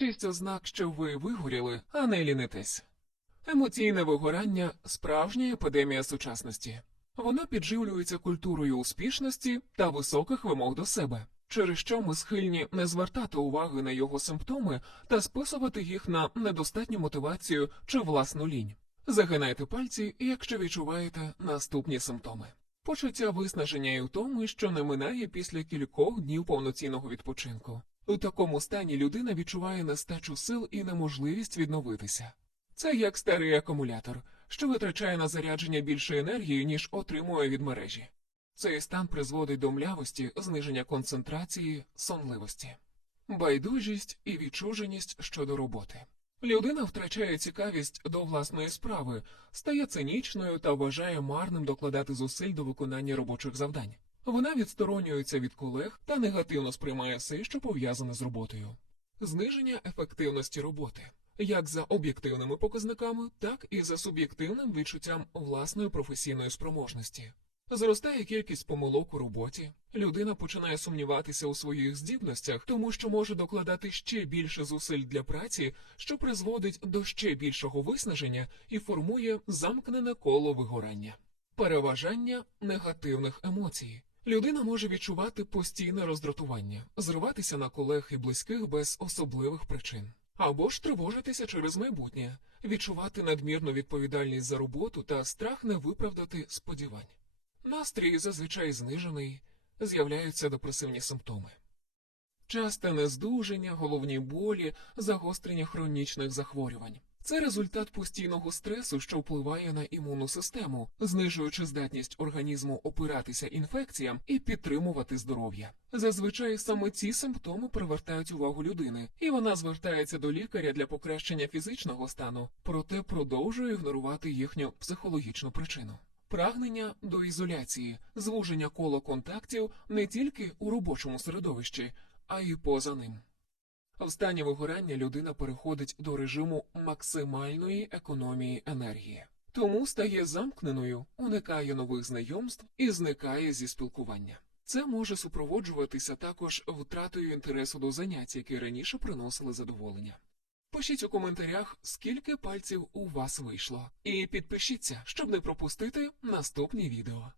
Шість ознак, що ви вигоріли, а не лінитесь. Емоційне вигорання справжня епідемія сучасності. Воно підживлюється культурою успішності та високих вимог до себе, через що ми схильні не звертати уваги на його симптоми та списувати їх на недостатню мотивацію чи власну лінь. Загинайте пальці, якщо відчуваєте наступні симптоми. Почуття виснаження і втоми, що не минає після кількох днів повноцінного відпочинку. У такому стані людина відчуває нестачу сил і неможливість відновитися. Це як старий акумулятор, що витрачає на зарядження більше енергії, ніж отримує від мережі. Цей стан призводить до млявості, зниження концентрації, сонливості, байдужість і відчуженість щодо роботи. Людина втрачає цікавість до власної справи, стає цинічною та вважає марним докладати зусиль до виконання робочих завдань. Вона відсторонюється від колег та негативно сприймає все, що пов'язане з роботою. Зниження ефективності роботи як за об'єктивними показниками, так і за суб'єктивним відчуттям власної професійної спроможності. Зростає кількість помилок у роботі, людина починає сумніватися у своїх здібностях, тому що може докладати ще більше зусиль для праці, що призводить до ще більшого виснаження і формує замкнене коло вигорання. Переважання негативних емоцій. Людина може відчувати постійне роздратування, зриватися на колег і близьких без особливих причин, або ж тривожитися через майбутнє, відчувати надмірну відповідальність за роботу та страх не виправдати сподівань. Настрій зазвичай знижений, з'являються депресивні симптоми. Часте нездуження, головні болі, загострення хронічних захворювань. Це результат постійного стресу, що впливає на імунну систему, знижуючи здатність організму опиратися інфекціям і підтримувати здоров'я. Зазвичай саме ці симптоми привертають увагу людини, і вона звертається до лікаря для покращення фізичного стану, проте продовжує ігнорувати їхню психологічну причину. Прагнення до ізоляції, звуження кола контактів не тільки у робочому середовищі, а й поза ним. В стані вигорання людина переходить до режиму максимальної економії енергії, тому стає замкненою, уникає нових знайомств і зникає зі спілкування. Це може супроводжуватися також втратою інтересу до занять, які раніше приносили задоволення. Пишіть у коментарях, скільки пальців у вас вийшло, і підпишіться, щоб не пропустити наступні відео.